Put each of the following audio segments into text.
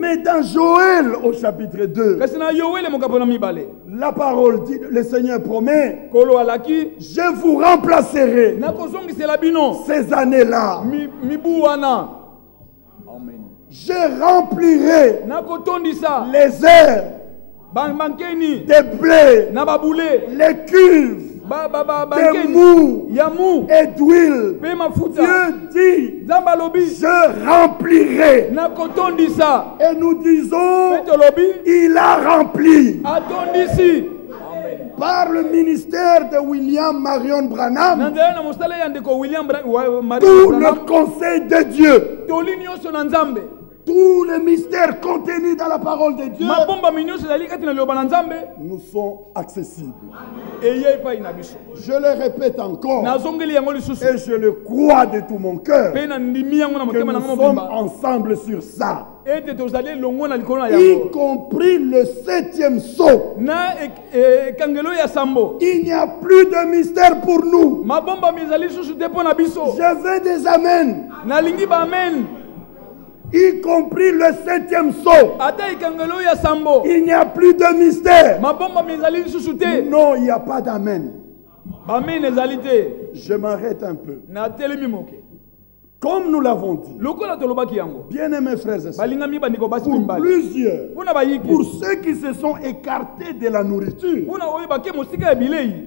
Mais dans Joël au chapitre 2, la parole dit, le Seigneur promet, je vous remplacerai ces années-là. Je remplirai les airs des blés, les cuves, des mous et d'huile. Dieu dit, je remplirai. Et nous disons, il a rempli. Par le ministère de William Marion Branham, tout le conseil de Dieu, tous les mystères contenus dans la parole de Dieu nous sont accessibles. Je le répète encore, et je le crois de tout mon cœur, que nous sommes ensemble sur ça. Y compris le 7e sceau. Il n'y a plus de mystère pour nous. Je veux des amens. Y compris le 7e sceau. Il n'y a plus de mystère. Non, il n'y a pas d'amen. Je m'arrête un peu. Comme nous l'avons dit, bien-aimés frères et sœurs, pour plusieurs, pour ceux qui se sont écartés de la nourriture,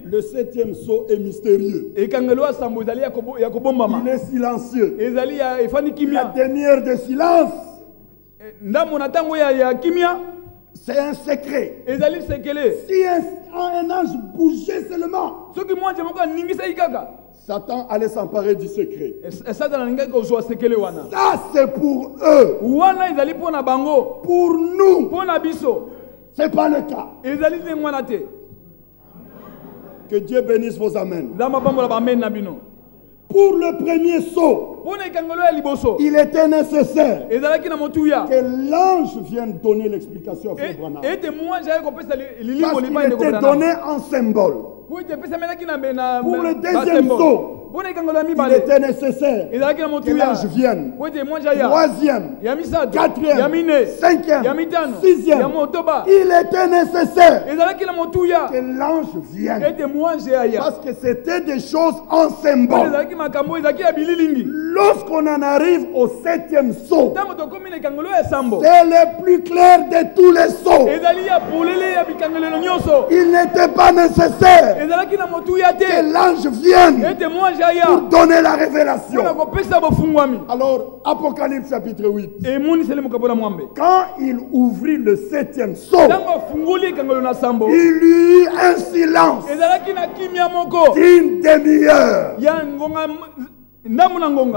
le 7e sceau est mystérieux. Il est silencieux. Il y a des deniers de silence. C'est un secret. Si un ange bougeait seulement, Satan allait s'emparer du secret. Ça, c'est pour eux. Pour nous, ce n'est pas le cas. Que Dieu bénisse vos amens. Pour le premier saut, il était nécessaire que l'ange vienne donner l'explication à Frère Branham. Parce qu'il était donné en symbole. Pour le deuxième saut, il était nécessaire que l'ange vienne. Troisième, quatrième, cinquième, sixième, il était nécessaire que l'ange vienne. Parce que c'était des choses en symbole. Lorsqu'on en arrive au 7e saut, c'est le plus clair de tous les sauts. Il n'était pas nécessaire que l'ange vienne pour donner la révélation. Alors, Apocalypse chapitre 8. Quand il ouvrit le 7e saut, il y eut un silence d'une demi-heure.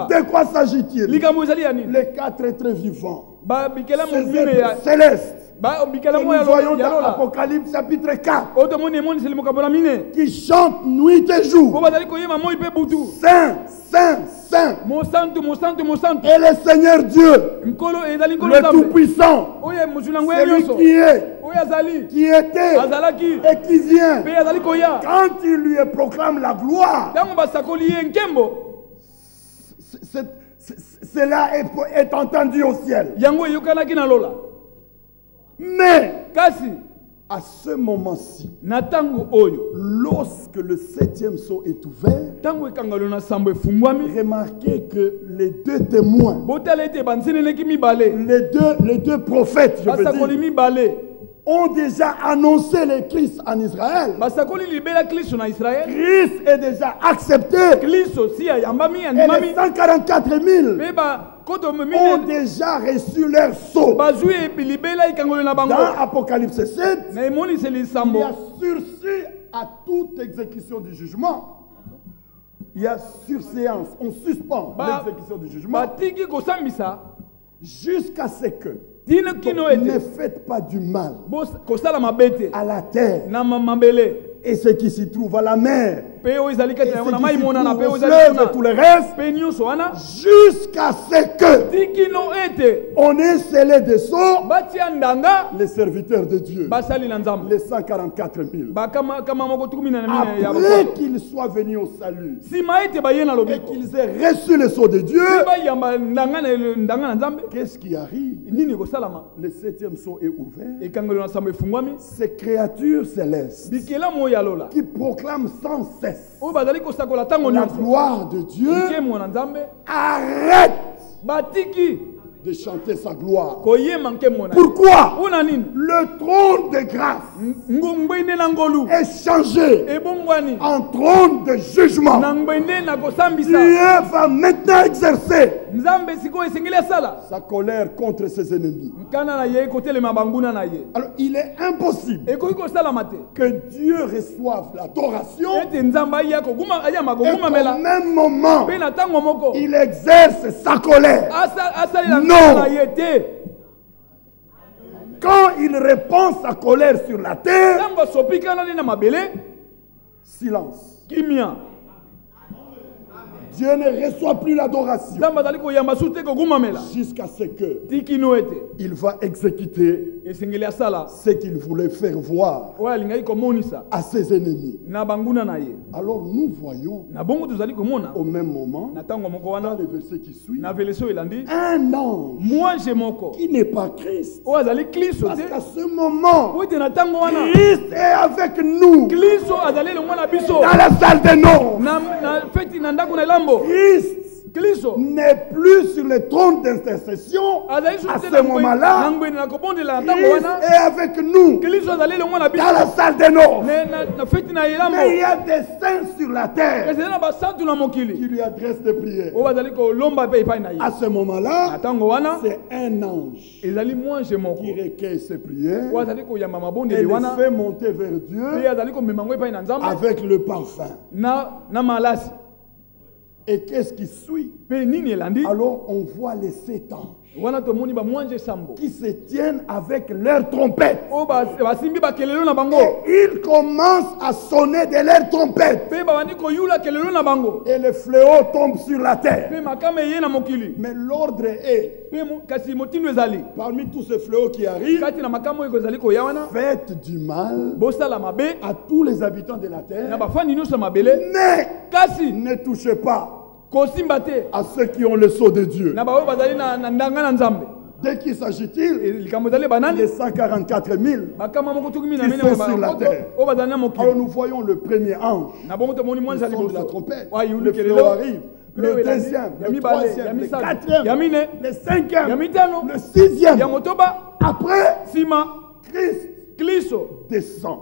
De quoi s'agit-il? Les 4 êtres vivants, ces êtres célestes, que nous voyons dans Apocalypse chapitre 4, qui chantent nuit et jour. Saint, Saint, Saint. Et le Seigneur Dieu, le Tout-Puissant, celui qui était et qui vient. Quand il lui proclame la gloire, cela est entendu au ciel. Mais à ce moment-ci, lorsque le 7e sceau est ouvert, remarquez que les deux témoins, les deux prophètes, je veux dire, ont déjà annoncé le Christ en Israël. Christ est déjà accepté. Et les 144 000 ont déjà reçu leur sceau. Dans Apocalypse 7, il y a sursis à toute exécution du jugement. Il y a surséance. On suspend l'exécution du jugement jusqu'à ce que ne faites pas du mal à la terre et ce qui s'y trouve, à la mer et tout le reste, jusqu'à ce que on ait scellé des sceaux les serviteurs de Dieu, les 144 000. Après qu'ils soient venus au salut et qu'ils aient reçu le sceau de Dieu, qu'est-ce qui arrive? Le 7e sceau est ouvert. Ces créatures célestes qui proclament sans cesse la gloire de Dieu arrêtent de chanter sa gloire. Pourquoi? Le trône de grâce est changé en trône de jugement. Dieu va maintenant exercer sa colère contre ses ennemis. Alors il est impossible que Dieu reçoive l'adoration et qu'au même moment il exerce sa colère. Non. Quand il répand sa colère sur la terre, silence. Dieu ne reçoit plus l'adoration jusqu'à ce que il va exécuter ce qu'il voulait faire voir à ses ennemis. Alors nous voyons au même moment, dans le verset qui suit, un ange qui n'est pas Christ. Parce qu'à ce moment, Christ est avec nous dans la salle des nonces. Christ n'est plus sur le trône d'intercession. À ce moment-là, Christ est avec nous dans la salle des nonces. Mais il y a des saints sur la terre qui lui adressent des prières. À ce moment-là, c'est un ange qui recueille ses prières et les fait monter vers Dieu avec le parfum. Et qu'est-ce qui suit? Alors on voit les 7 anges qui se tiennent avec leurs trompettes. Et ils commencent à sonner de leurs trompettes. Et le fléau tombe sur la terre. Mais l'ordre est, parmi tous ces fléaux qui arrivent, faites du mal à tous les habitants de la terre, mais ne touchez pas à ceux qui ont le sceau de Dieu. Dès qu'il s'agit-il, les 144 000 qui sont sur la terre. Alors nous voyons le premier ange, le son de la trompette, le fléau arrive. Le deuxième, le troisième, le quatrième, le cinquième, le sixième. Après, Christ descend.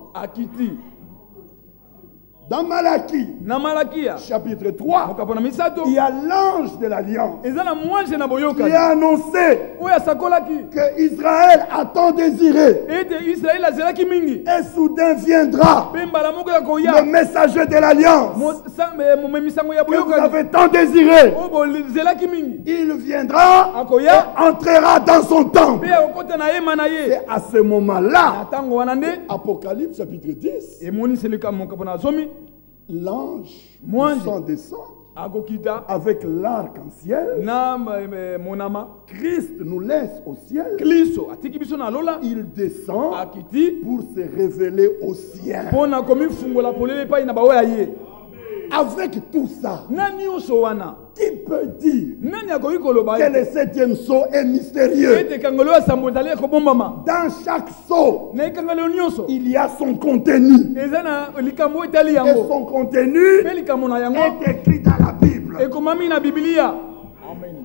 Dans Malachie, chapitre 3, il y a l'ange de l'Alliance qui a annoncé que Israël a tant désiré et soudain viendra le messager de l'Alliance que vous avez tant désiré. Il viendra et entrera dans son temple. C'est à ce moment-là, Apocalypse chapitre 10, l'ange descend avec l'arc-en-ciel. Christ nous laisse au ciel. Il descend pour se révéler aux siens. Avec tout ça, qui peut dire que le 7e sceau est mystérieux? Dans chaque sceau, il y a son contenu. Et son contenu est écrit dans la Bible. Amen.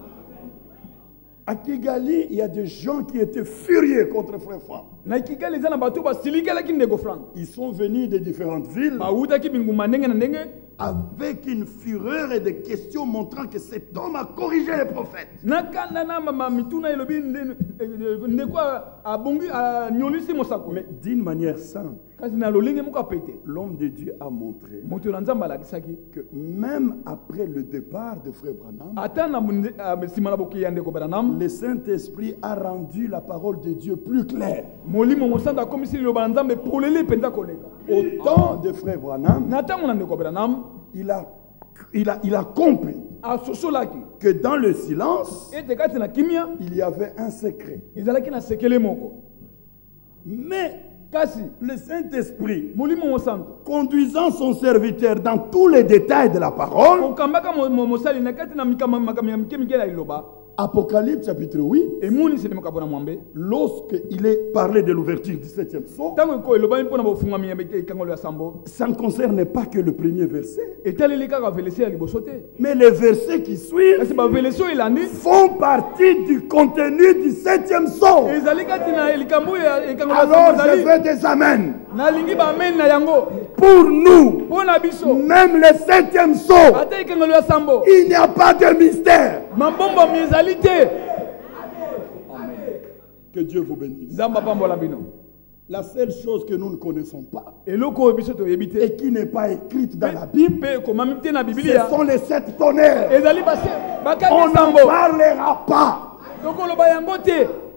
À Kigali, il y a des gens qui étaient furieux contre Frère Franck. Ils sont venus de différentes villes avec une fureur et des questions montrant que cet homme a corrigé les prophètes. Mais d'une manière simple, L'homme de Dieu a montré que même après le départ de Frère Branham, le Saint-Esprit a rendu la parole de Dieu plus claire. Au temps de Frère Branham, il a compris que dans le silence, il y avait un secret. Mais le Saint-Esprit, conduisant son serviteur dans tous les détails de la parole, Apocalypse chapitre 8, lorsqu'il est parlé de l'ouverture du 7e sceau, ça ne concerne pas que le premier verset, mais les versets qui suivent font partie du contenu du 7e sceau. Alors je veux des amens. Pour nous, même le 7e sceau, il n'y a pas de mystère. Que Dieu vous bénisse. La seule chose que nous ne connaissons pas et qui n'est pas écrite dans la Bible, ce sont les 7 tonnerres. On n'en parlera pas.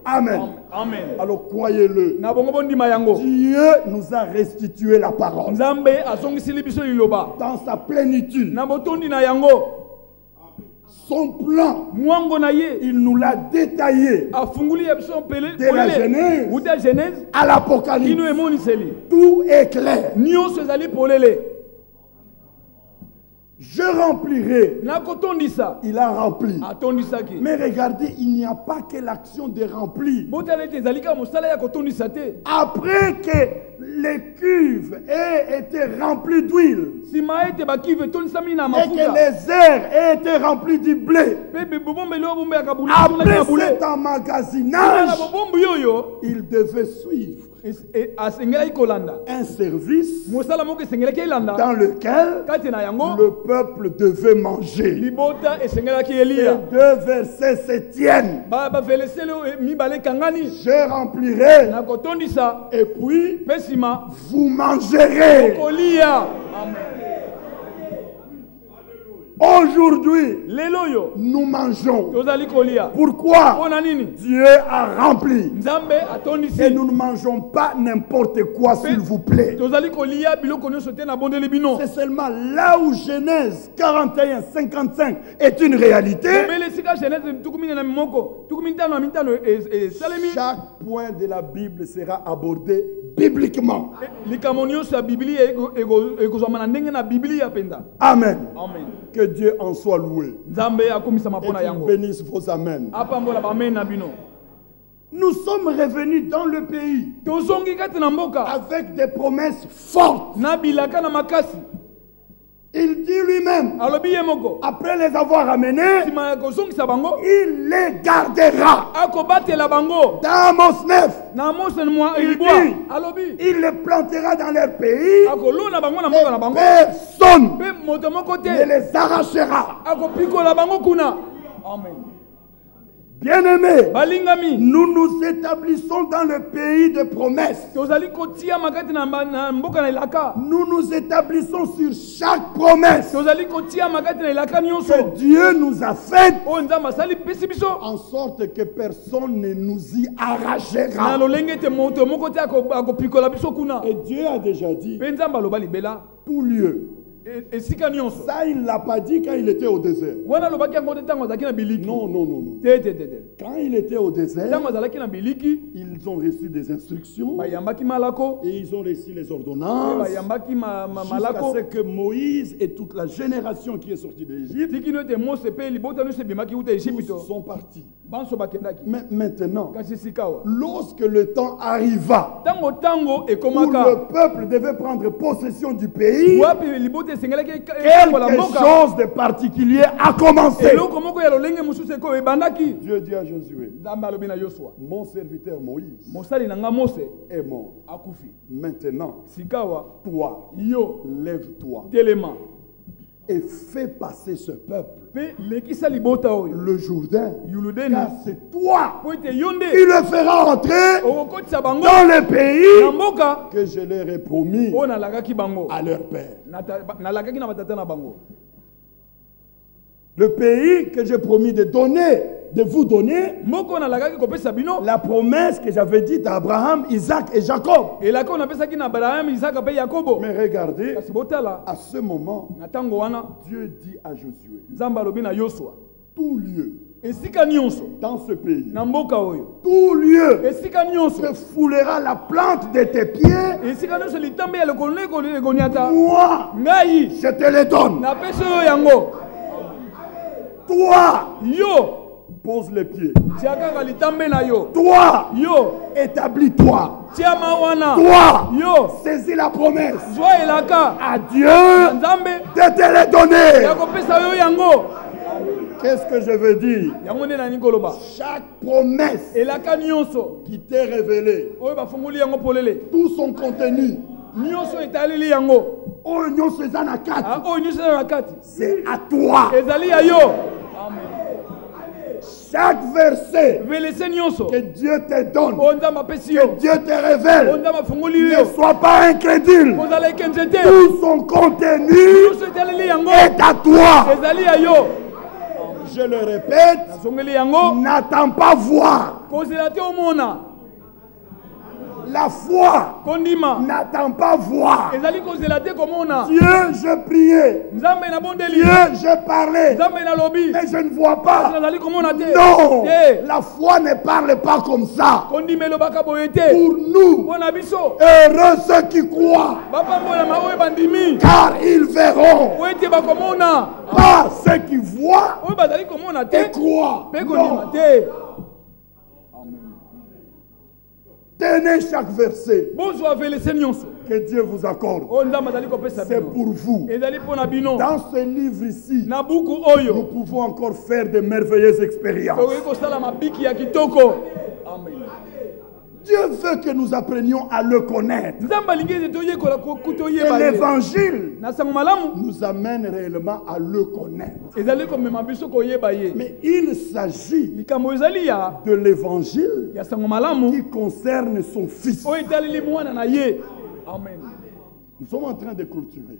Amen. Amen. Alors croyez-le. Dieu nous a restitué la parole dans sa plénitude. Son plan, il nous l'a détaillé de la Genèse à l'Apocalypse. Tout est clair. Je remplirai. Il a rempli. Mais regardez, il n'y a pas que l'action de remplir. Après que les cuves aient été remplies d'huile et que les airs aient été remplis du blé, après cet emmagasinage, il devait suivre un service dans lequel le peuple devait manger. Et 2 versets se tiennent. Je remplirai et puis vous mangerez. Aujourd'hui, nous mangeons. Pourquoi? Dieu a rempli. Et nous ne mangeons pas n'importe quoi, s'il vous plaît. C'est seulement là où Genèse 41-55 est une réalité. Chaque point de la Bible sera abordé bibliquement. Amen. Amen. Que Dieu en soit loué. Et qu'il bénisse vos amens. Nous sommes revenus dans le pays avec des promesses fortes. Il dit lui-même, après les avoir amenés, il les gardera. Dans Amos 9, il dit, il les plantera dans leur pays et personne ne les arrachera. Amen. Bien-aimés, nous nous établissons dans le pays de promesses. Nous nous établissons sur chaque promesse que Dieu nous a faite, en sorte que personne ne nous y arrachera. Et Dieu a déjà dit, tout lieu. Ça, il ne l'a pas dit quand il était au désert. Non. Quand il était au désert, ils ont reçu des instructions et ils ont reçu les ordonnances jusqu'à ce que Moïse et toute la génération qui est sortie de l'Égypte sont partis. Mais maintenant, lorsque le temps arriva où le peuple devait prendre possession du pays, quelque chose de particulier a commencé. Dieu dit à Josué, mon serviteur Moïse est mort. Maintenant, toi, lève-toi et fais passer ce peuple le Jourdain, car c'est toi qui le feras entrer dans le pays que je leur ai promis à leur père. Le pays que j'ai promis de donner, de vous donner, la promesse que j'avais dite à Abraham, Isaac et Jacob. Mais regardez, à ce moment, Dieu dit à Josué, tout lieu dans ce pays, tout lieu te foulera la plante de tes pieds, moi, je te le donne. Toi, pose les pieds. Toi, établis-toi. Toi, saisis la promesse à Dieu de te le donner. Qu'est-ce que je veux dire? Chaque promesse qui t'est révélée, tout son contenu, c'est à toi. Chaque verset que Dieu te donne, que Dieu te révèle, ne sois pas incrédule. Tout son contenu est à toi. Je le répète, n'attends pas voir. La foi n'attend pas voir. Dieu, je priais. Dieu, je parlais. Mais je ne vois pas. Non, la foi ne parle pas comme ça. Pour nous, heureux ceux qui croient, car ils verront. Pas ceux qui voient et croient. Non. Tenez chaque verset que Dieu vous accorde. C'est pour vous. Dans ce livre ici, nous pouvons encore faire de merveilleuses expériences. Dieu veut que nous apprenions à le connaître. Et l'évangile nous amène réellement à le connaître. Mais il s'agit de l'évangile qui concerne son fils. Amen. Nous sommes en train de clôturer.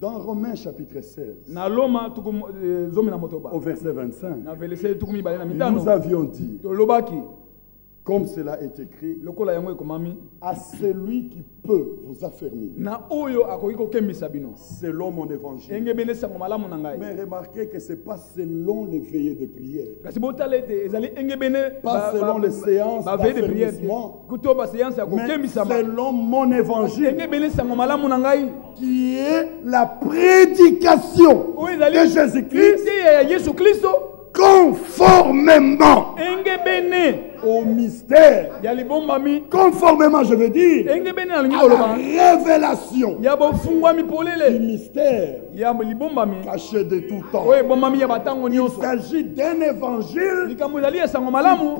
Dans Romains chapitre 16, au verset 25, nous avions dit, comme cela est écrit, à celui qui peut vous affermir selon mon évangile. Mais remarquez que ce n'est pas selon les veillées de prière, pas selon les séances d'affermissement, mais selon mon évangile, qui est la prédication de Jésus-Christ conformément au mystère, conformément, je veux dire, à la révélation du mystère caché de tout temps. Il s'agit d'un évangile qui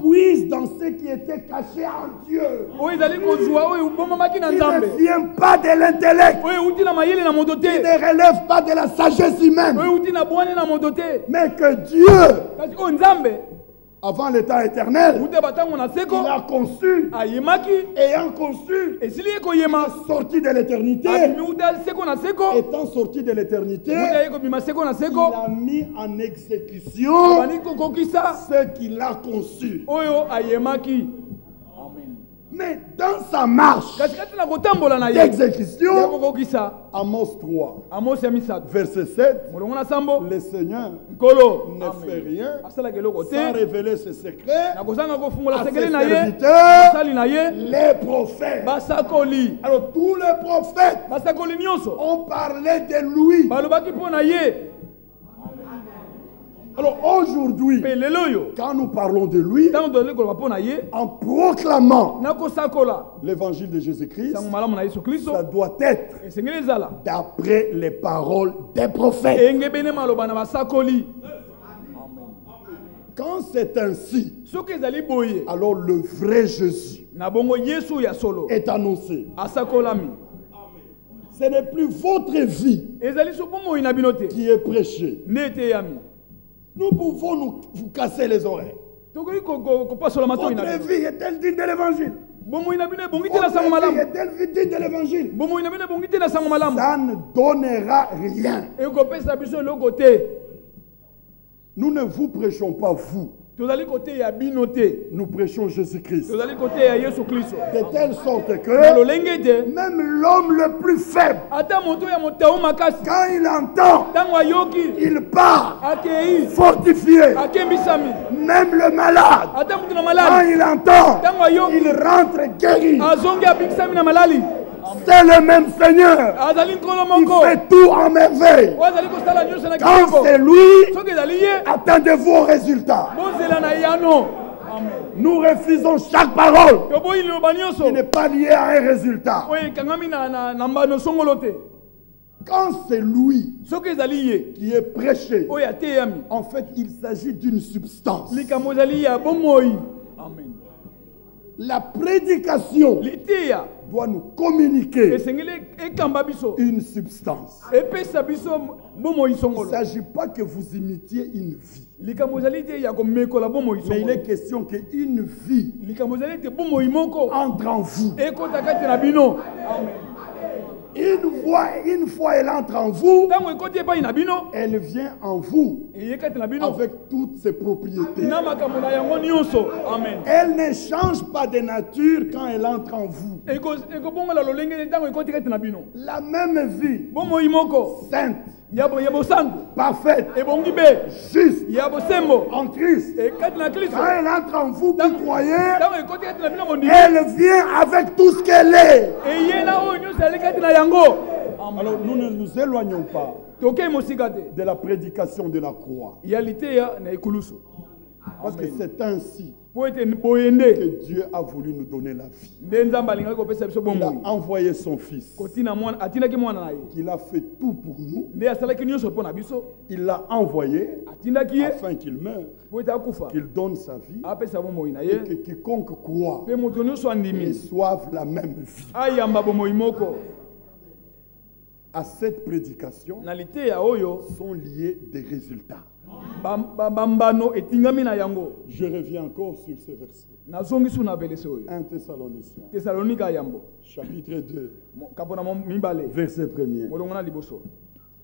puise dans ce qui était caché en Dieu. Il ne vient pas de l'intellect, il ne relève pas de la sagesse humaine, mais que Dieu, avant l'état éternel, il a conçu, ayant conçu, sorti de l'éternité, étant sorti de l'éternité, il a mis en exécution ce qu'il a conçu. Mais dans sa marche d'exécution, Amos 3, verset 7, le Seigneur ne fait rien sans révéler ses secrets à ses serviteurs, les prophètes. Alors tous les prophètes ont parlé de lui. Alors aujourd'hui, quand nous parlons de lui, en proclamant l'évangile de Jésus-Christ, ça doit être d'après les paroles des prophètes. Quand c'est ainsi, alors le vrai Jésus est annoncé. Ce n'est plus votre vie qui est prêchée. Nous pouvons vous casser les oreilles. Votre vie est-elle digne de l'évangile? Votre vie est-elle digne de l'évangile? Ça ne donnera rien. Nous ne vous prêchons pas vous. Nous prêchons Jésus-Christ. De telle sorte que même l'homme le plus faible, quand il entend, il part fortifié. Même le malade, quand il entend, il rentre guéri. C'est le même Seigneur. Il fait tout en merveille. Quand c'est lui, attendez-vous au résultat. Nous refusons chaque parole qui n'est pas liée à un résultat. Quand c'est lui qui est prêché, en fait, il s'agit d'une substance. La prédication doit nous communiquer une substance. Il ne s'agit pas que vous imitiez une vie. Mais il est question qu'une vie entre en vous. Une fois elle entre en vous, elle vient en vous avec toutes ses propriétés. Elle ne change pas de nature quand elle entre en vous. La même vie, sainte, parfaite, juste, en Christ. Quand elle entre en vous, vous croyez, elle vient avec tout ce qu'elle est. Alors nous ne nous éloignons pas de la prédication de la croix. Parce que c'est ainsi que Dieu a voulu nous donner la vie. Il a envoyé son Fils. Il a fait tout pour nous. Il l'a envoyé afin qu'il meure, qu'il donne sa vie et que quiconque croit reçoive la même vie. À cette prédication sont liés des résultats. Je reviens encore sur ce verset. 1 Thessaloniciens, chapitre 2, verset 1er.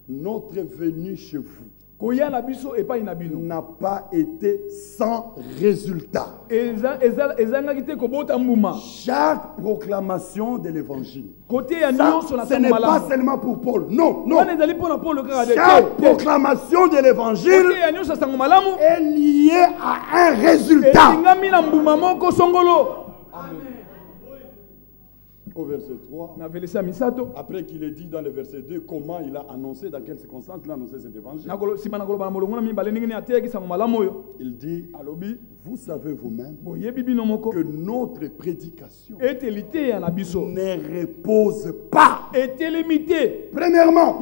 Notre venue chez vous n'a pas été sans résultat. Chaque proclamation de l'évangile, ce n'est pas seulement pour Paul. Non. Chaque proclamation de l'évangile est liée à un résultat. Au verset 3, après qu'il ait dit dans le verset 2 comment il a annoncé, dans quelles circonstances il a annoncé cet évangile, il dit, vous savez vous-même que notre prédication ne repose pas, premièrement,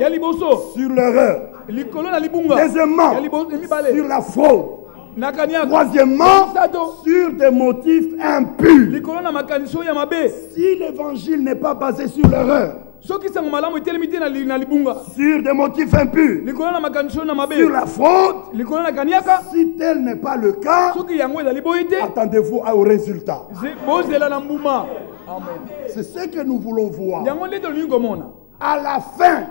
sur l'erreur, deuxièmement, sur la fraude, troisièmement, sur des motifs impurs. Si l'évangile n'est pas basé sur l'erreur, sur des motifs impurs, sur la fraude, si tel n'est pas le cas, attendez-vous au résultat. C'est ce que nous voulons voir. À la fin,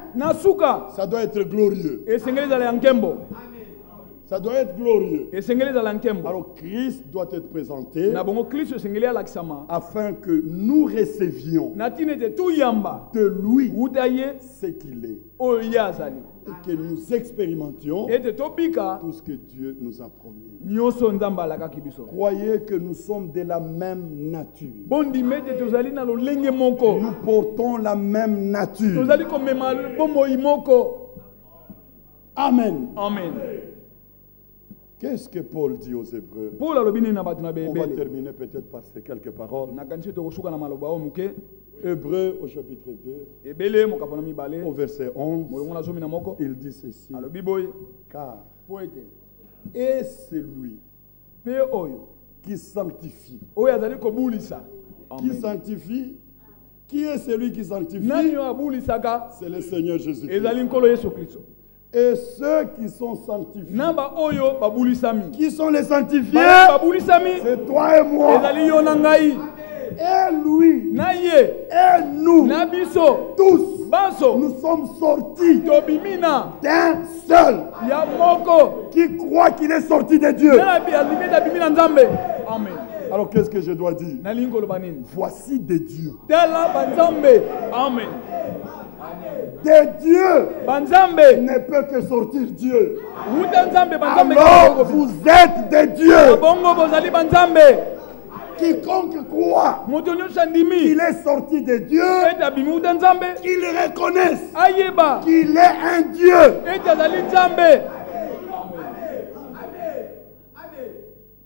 ça doit être glorieux. Ça doit être glorieux. Alors Christ doit être présenté afin que nous recevions de lui ce qu'il est. Et que nous expérimentions tout ce que Dieu nous a promis. Croyez que nous sommes de la même nature. Nous portons la même nature. Amen. Qu'est-ce que Paul dit aux Hébreux? On va terminer peut-être par ces quelques paroles. Hébreux au chapitre 2, au verset 11, il dit ceci. Car et c'est lui qui sanctifie. Qui sanctifie? Qui est celui qui sanctifie? C'est le Seigneur Jésus. Et ceux qui sont sanctifiés. Qui sont les sanctifiés? C'est toi et moi. Et lui. Et nous. Tous. Nous sommes sortis d'un seul qui croit qu'il est sorti de Dieu. Amen. Alors qu'est-ce que je dois dire? Voici des dieux. Amen. Des dieux ne peut que sortir Dieu. Alors vous êtes des dieux. Quiconque croit qu'il est sorti de Dieu, qu'il reconnaisse qu'il est un Dieu.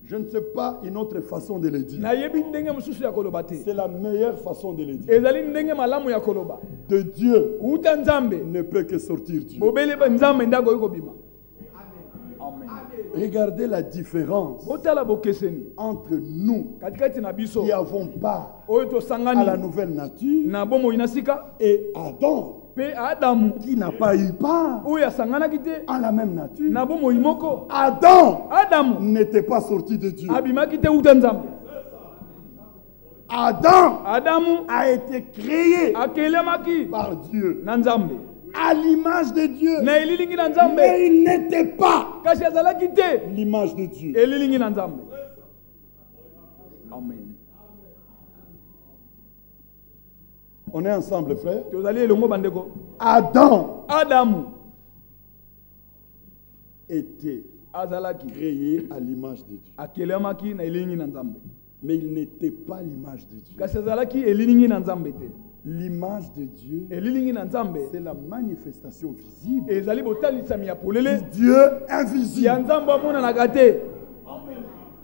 Je ne sais pas une autre façon de le dire. C'est la meilleure façon de le dire. De Dieu ne peut que sortir Dieu. Regardez la différence entre nous qui avons part à la nouvelle nature et Adam qui n'a pas eu part à la même nature. Adam n'était pas sorti de Dieu. Adam a été créé par Dieu à l'image de Dieu, mais il n'était pas l'image de Dieu. Amen. On est ensemble, frère. Adam était créé à l'image de Dieu. Mais il n'était pas l'image de Dieu. L'image de Dieu, c'est la manifestation visible du Dieu invisible.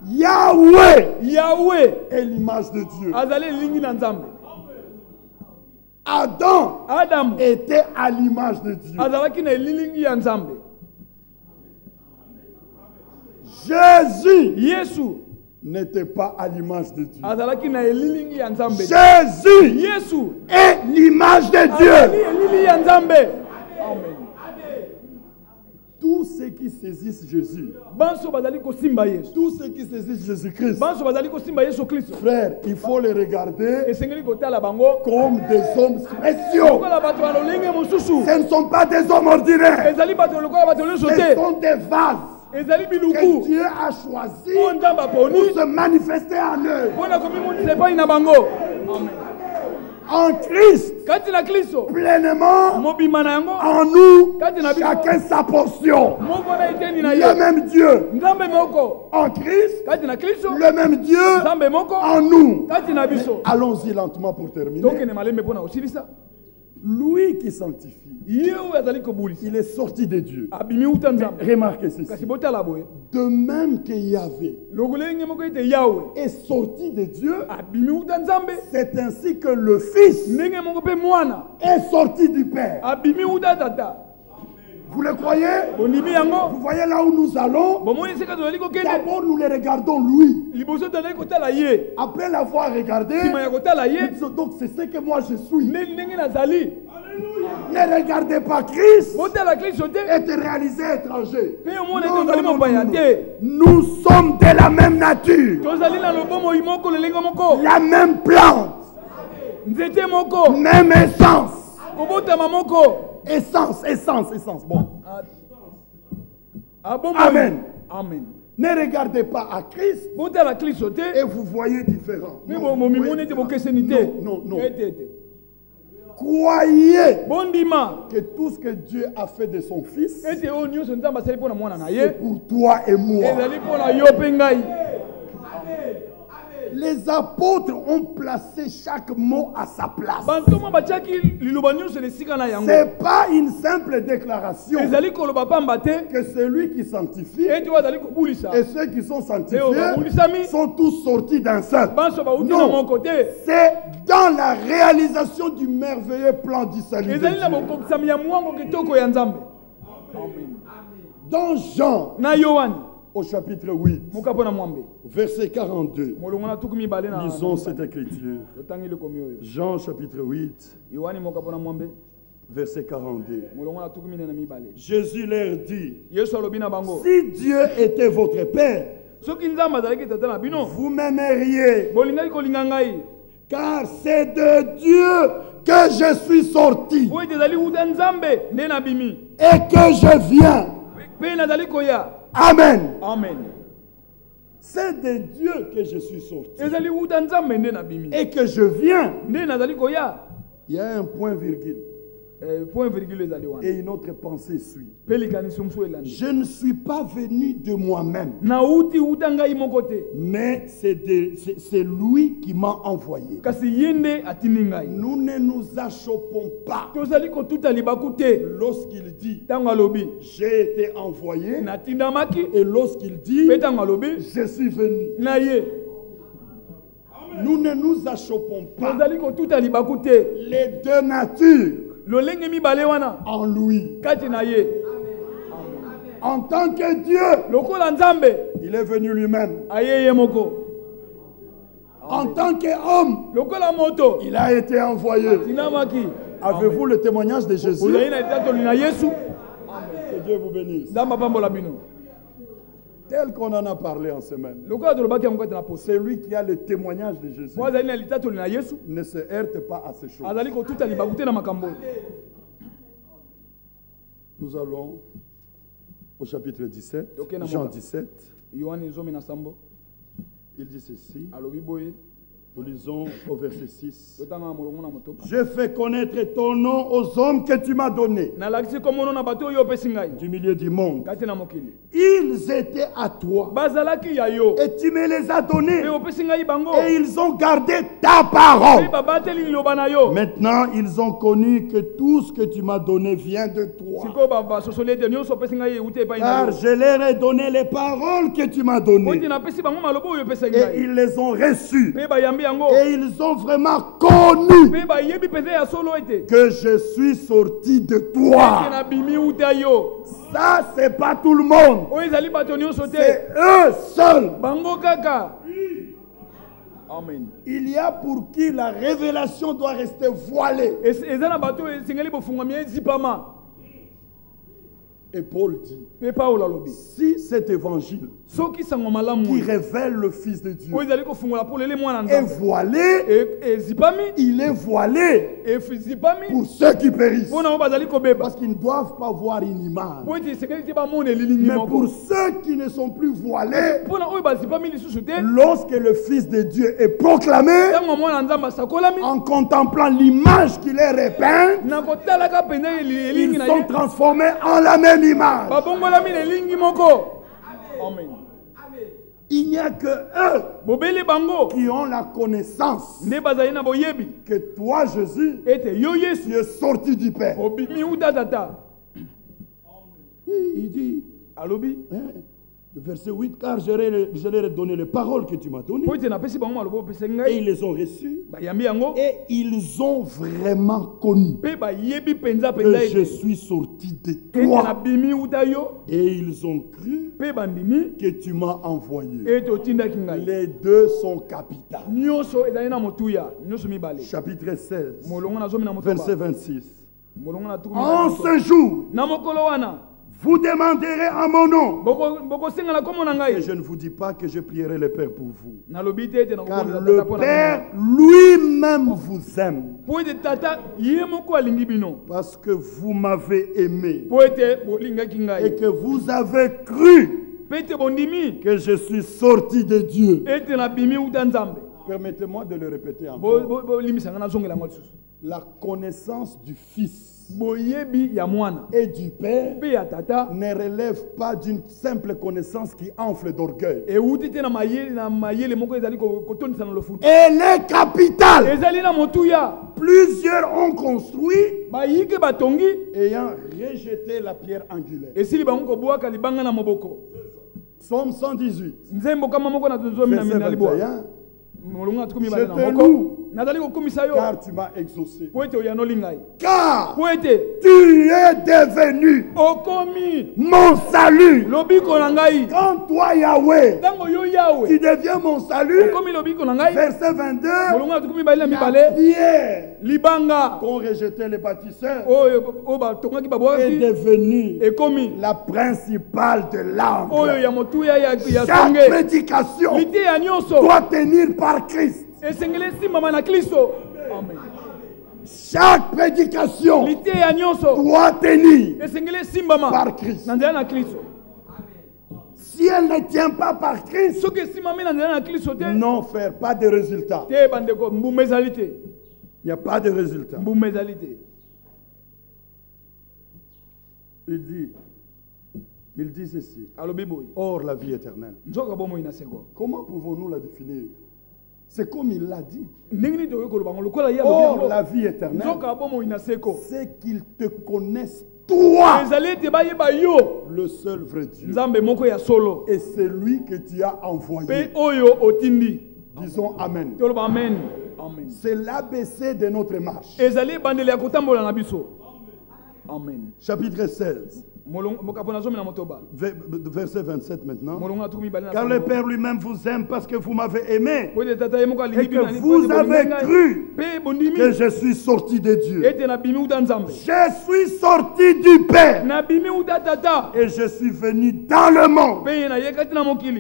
Yahweh est l'image de Dieu. Adam était à l'image de Dieu. Jésus n'était pas à l'image de Dieu. Jésus est l'image de Dieu. Tous ceux qui saisissent Jésus, tous ceux qui saisissent Jésus-Christ, frère, il faut les regarder comme des hommes spéciaux. Ce ne sont pas des hommes ordinaires. Ce sont des vases que Dieu a choisi pour se manifester en eux. En Christ, pleinement, en nous, chacun sa portion. Le même Dieu en Christ, le même Dieu en nous. Allons-y lentement pour terminer. Lui qui sanctifie, il est sorti de Dieu. Remarquez ceci. De même que Yahvé est sorti de Dieu, c'est ainsi que le Fils est sorti du Père. Vous le croyez? Vous voyez là où nous allons? D'abord, nous les regardons lui. Après l'avoir regardé, donc c'est ce que moi je suis. Ne regardez pas Christ et te réaliser étranger. Nous sommes de la même nature. La même plante. Même essence. Essence. Bon. Amen. Ne regardez pas à Christ et vous voyez différent. Non. Croyez que tout ce que Dieu a fait de son Fils, c'est pour toi et moi. Les apôtres ont placé chaque mot à sa place. Ce n'est pas une simple déclaration que celui qui sanctifie et ceux qui sont sanctifiés sont tous sortis d'un seul. Non, c'est dans la réalisation du merveilleux plan du salut de Dieu. Dans Jean, au chapitre 8, verset 42. Lisons cette écriture. Jean chapitre 8, verset 42. Jésus leur dit, si Dieu était votre Père, vous m'aimeriez, car c'est de Dieu que je suis sorti et que je viens. Amen. Amen. C'est de Dieu que je suis sorti et que je viens. Il y a un point virgule. Et une autre pensée suit. Je ne suis pas venu de moi-même, mais c'est lui qui m'a envoyé. Nous ne nous achoppons pas. Lorsqu'il dit j'ai été envoyé, et lorsqu'il dit je suis venu, nous ne nous achoppons pas. Les deux natures en lui. En tant que Dieu, il est venu lui-même. En tant qu'homme, il a été envoyé. Avez-vous le témoignage de Jésus? Que Dieu vous bénisse. Tel qu'on en a parlé en semaine. C'est lui qui a le témoignage de Jésus. Ne se heurte pas à ces choses. Nous allons au chapitre 17, Jean 17. Il dit ceci. Nous lisons au verset 6. Je fais connaître ton nom aux hommes que tu m'as donnés du milieu du monde. Ils étaient à toi et tu me les as donnés et ils ont gardé ta parole. Maintenant, ils ont connu que tout ce que tu m'as donné vient de toi. Car je leur ai donné les paroles que tu m'as données et ils les ont reçues. Et ils ont vraiment connu que je suis sorti de toi. Ça, c'est pas tout le monde. C'est eux seuls. Amen. Il y a pour qui la révélation doit rester voilée. Et Paul dit, si cet évangile qui révèle le Fils de Dieu est voilé, il est voilé pour ceux qui périssent. Parce qu'ils ne doivent pas voir une image. Mais pour ceux qui ne sont plus voilés, lorsque le Fils de Dieu est proclamé, en contemplant l'image qu'il est repeinte, ils sont transformés en la même image. Amen. Il n'y a que eux qui ont la connaissance que toi, Jésus, tu es sorti du Père. Oui, il dit, verset 8, car je leur ai donné les paroles que tu m'as données. Et ils les ont reçues. Et ils ont vraiment connu que je suis sorti de toi. Et ils ont cru que tu m'as envoyé. Les deux sont capitales. Chapitre 16, verset 26. En ce jour, vous demanderez en mon nom. Et je ne vous dis pas que je prierai le Père pour vous. Car le Père lui-même vous aime. Parce que vous m'avez aimé. Et que vous avez cru que je suis sorti de Dieu. Permettez-moi de le répéter encore. La connaissance du Fils et du Père ne relève pas d'une simple connaissance qui enfle d'orgueil. Elle est capitale. Plusieurs ont construit ayant rejeté la pierre angulaire. Psaume 118, verset 21. Je te loue car tu m'as exaucé. Car tu es devenu mon salut. Quand toi, Yahweh, tu deviens mon salut, verset 22, la pierre qu'ont rejeté les bâtisseurs est devenue la principale de l'angle. Chaque prédication doit tenir par Christ. Chaque prédication doit tenir par Christ. Si elle ne tient pas par Christ, non, frère, pas de résultat. Il n'y a pas de résultat. Il dit ceci. Or, la vie éternelle. Comment pouvons-nous la définir? C'est comme il l'a dit. Or, la vie éternelle, c'est qu'ils te connaissent toi, le seul vrai Dieu, et c'est lui que tu as envoyé. Disons Amen. C'est l'ABC de notre marche. Amen. Chapitre 16. Verset 27 maintenant. Car le Père lui-même vous aime parce que vous m'avez aimé et que vous avez cru que je suis sorti de Dieu. Je suis sorti du Père et je suis venu dans le monde.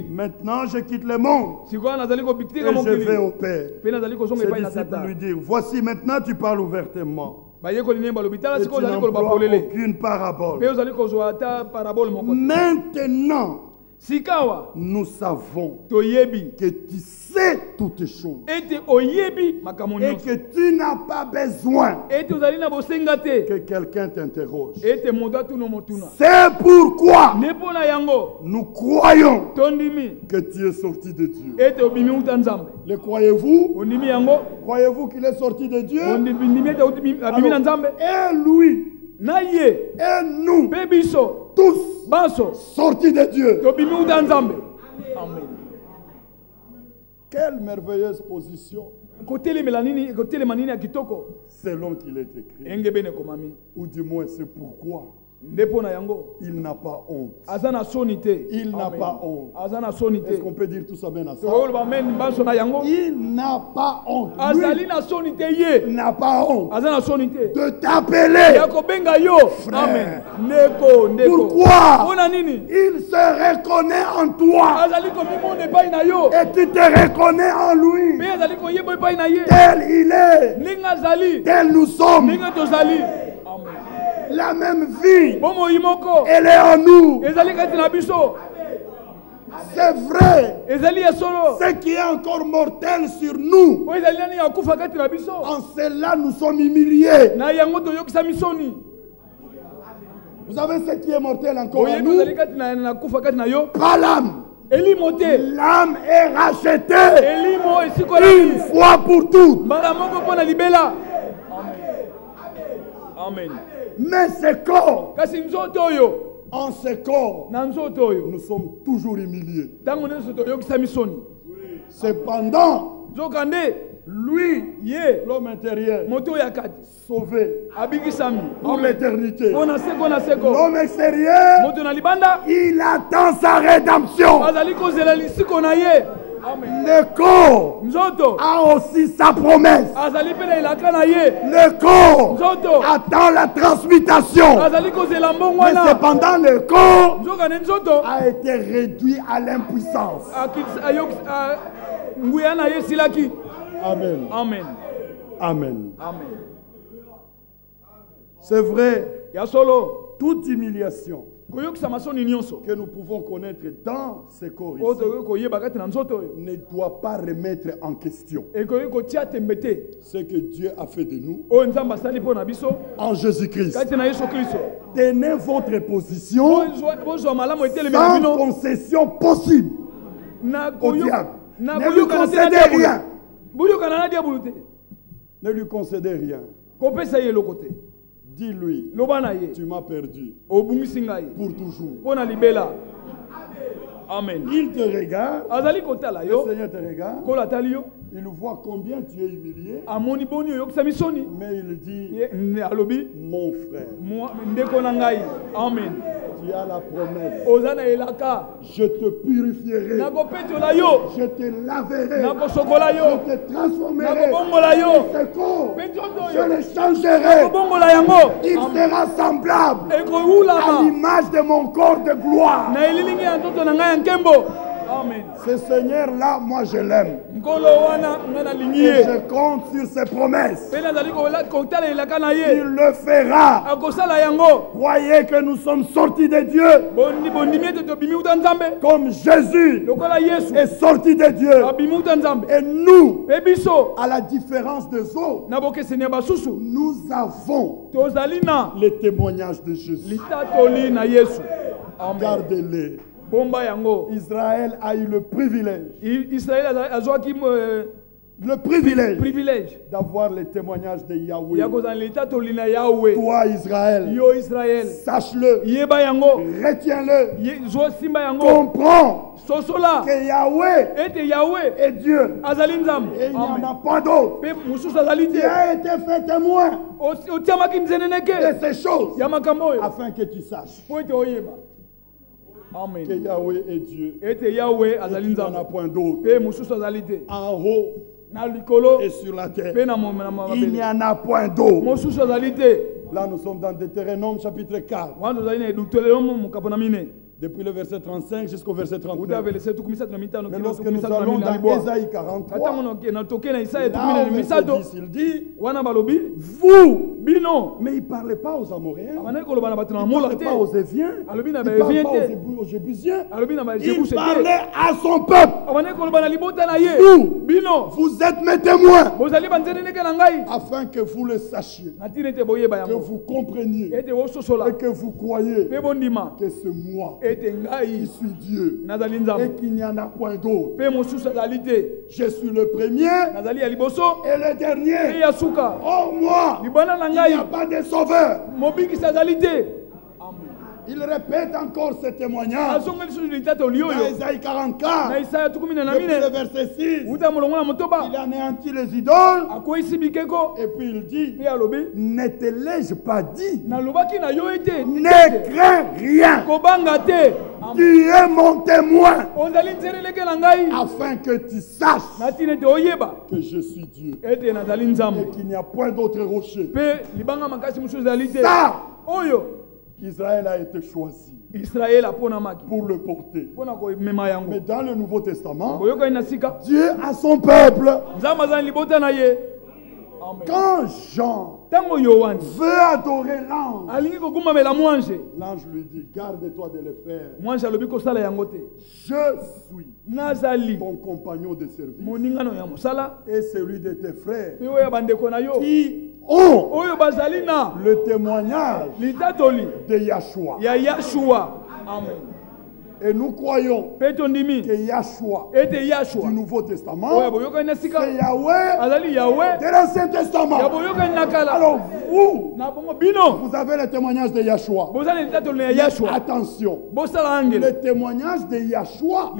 Maintenant je quitte le monde et je vais au Père. Ses disciples lui disent, voici maintenant tu parles ouvertement. Et tu n'emploies aucune parabole. Maintenant, nous savons que tu sais toutes choses et que tu n'as pas besoin que quelqu'un t'interroge. C'est pourquoi nous croyons que tu es sorti de Dieu. Le croyez-vous? Croyez-vous qu'il est sorti de Dieu? Alors, et lui et nous tous sortis de Dieu. Amen. Quelle merveilleuse position. Selon qu'il est écrit. Ou du moins c'est pourquoi il n'a pas honte. Il n'a pas honte. Est-ce qu'on peut dire tous amen à ça? Il n'a pas honte. Il n'a pas honte de t'appeler frère. Pourquoi? Il se reconnaît en toi et tu te reconnais en lui. Tel il est, tel nous sommes. La même vie, elle est en nous. C'est vrai. Ce qui est encore mortel sur nous, en cela nous sommes humiliés. Vous savez ce qui est mortel encore en nous? Pas l'âme. L'âme est rachetée une fois pour toutes. Amen. Mais ce corps, en ce corps, nous sommes toujours humiliés. Cependant, lui, l'homme intérieur, sauvé pour l'éternité. L'homme extérieur, il attend sa rédemption. Le corps a aussi sa promesse. Le corps attend la transmutation. Mais cependant, le corps a été réduit à l'impuissance. Amen. Amen. Amen. C'est vrai. Toute humiliation que nous pouvons connaître dans ce corps ici ne doit pas remettre en question ce que Dieu a fait de nous en Jésus-Christ. Tenez votre position sans concession possible au diable. Ne lui concédez rien. Ne lui concédez rien. Dis-lui, tu m'as perdu pour toujours. Amen. Il te regarde, le Seigneur te regarde, Il voit combien tu es humilié. Mais il dit, mon frère, Amen. Tu as la promesse. Je te purifierai. Je te laverai. Je te transformerai. Je le changerai. Il sera semblable à l'image de mon corps de gloire. Amen. Ce Seigneur-là, moi je l'aime. Et je compte sur ses promesses. Il le fera. Croyez que nous sommes sortis de Dieu. Comme Jésus est sorti de Dieu. Et nous, à la différence des autres, nous avons les témoignages de Jésus. Gardez-les. Israël a eu le privilège. Le privilège d'avoir les témoignages de Yahweh. Toi, Israël, sache-le, retiens-le, comprends que Yahweh est Dieu. Et il n'y en a pas d'autre. Tu as été fait témoin de ces choses afin que tu saches. Amen. Que Yahweh est Dieu. Et il n'y en a point d'autre. En haut et sur la terre. Il n'y en a point d'autre. Là, nous sommes dans Deutéronome chapitre 4. Depuis le verset 35 jusqu'au verset 39. Mais lorsque nous allons dans Ésaïe 43, là au verset 10, il dit, vous, mais il ne parlait pas aux Amoréens, il ne parlait pas aux Éviens, il ne parlait pas aux Jébusiens, il parlait à son peuple. Vous êtes mes témoins, afin que vous le sachiez, que vous compreniez et que vous croyiez que c'est moi qui suis Dieu et qu'il n'y en a point d'autre. Je suis le premier et le dernier. Oh moi, il n'y a pas de sauveur. Il répète encore ce témoignage dans Ésaïe 44, depuis le verset 6. Il anéantit les idoles et puis il dit, ne te l'ai-je pas dit? Ne crains rien. Tu es mon témoin afin que tu saches que je suis Dieu et qu'il n'y a point d'autre rocher. Ça, Israël a été choisi pour le porter. Mais dans le Nouveau Testament, Dieu a son peuple. Quand Jean veut adorer l'ange, l'ange lui dit, garde-toi de le faire. Je suis ton compagnon de service et celui de tes frères qui ont le témoignage de Yahshua. Amen. Et nous croyons que Yahshua du Nouveau Testament, c'est Yahweh de l'Ancien Testament. Alors vous avez le témoignage de Yahshua. Attention, le témoignage de Yahshua,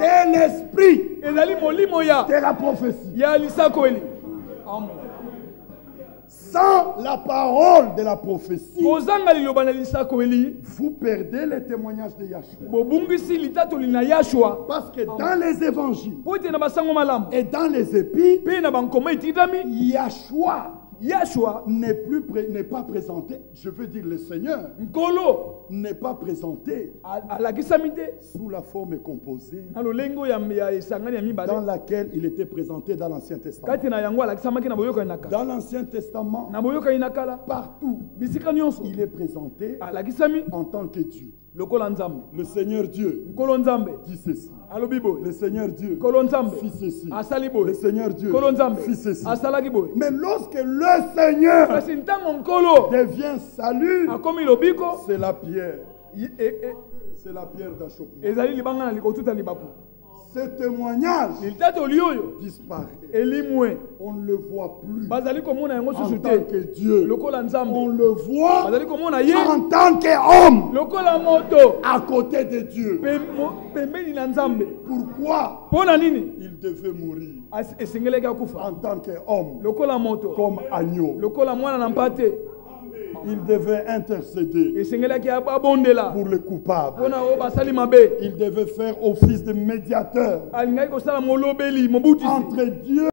c'est l'esprit de la prophétie. Sans la parole de la prophétie, vous perdez le témoignage de Yahshua. Parce que dans les évangiles et dans les épîtres, Yahshua n'est pas présenté, je veux dire le Seigneur n'est pas présenté sous la forme composée dans laquelle il était présenté dans l'Ancien Testament. Dans l'Ancien Testament, partout, il est présenté en tant que Dieu. Le Seigneur Dieu dit ceci. Le Seigneur Dieu fit ceci. Le Seigneur Dieu fit ceci. Mais lorsque le Seigneur devient salut, c'est la pierre. C'est la pierre d'achoppement. Ce témoignage disparaît. On ne le voit plus en tant que Dieu. On le voit en tant qu'homme à côté de Dieu. Pourquoi il devait mourir? en tant qu'homme, comme agneau. Il devait intercéder pour le coupable. Il devait faire office de médiateur entre Dieu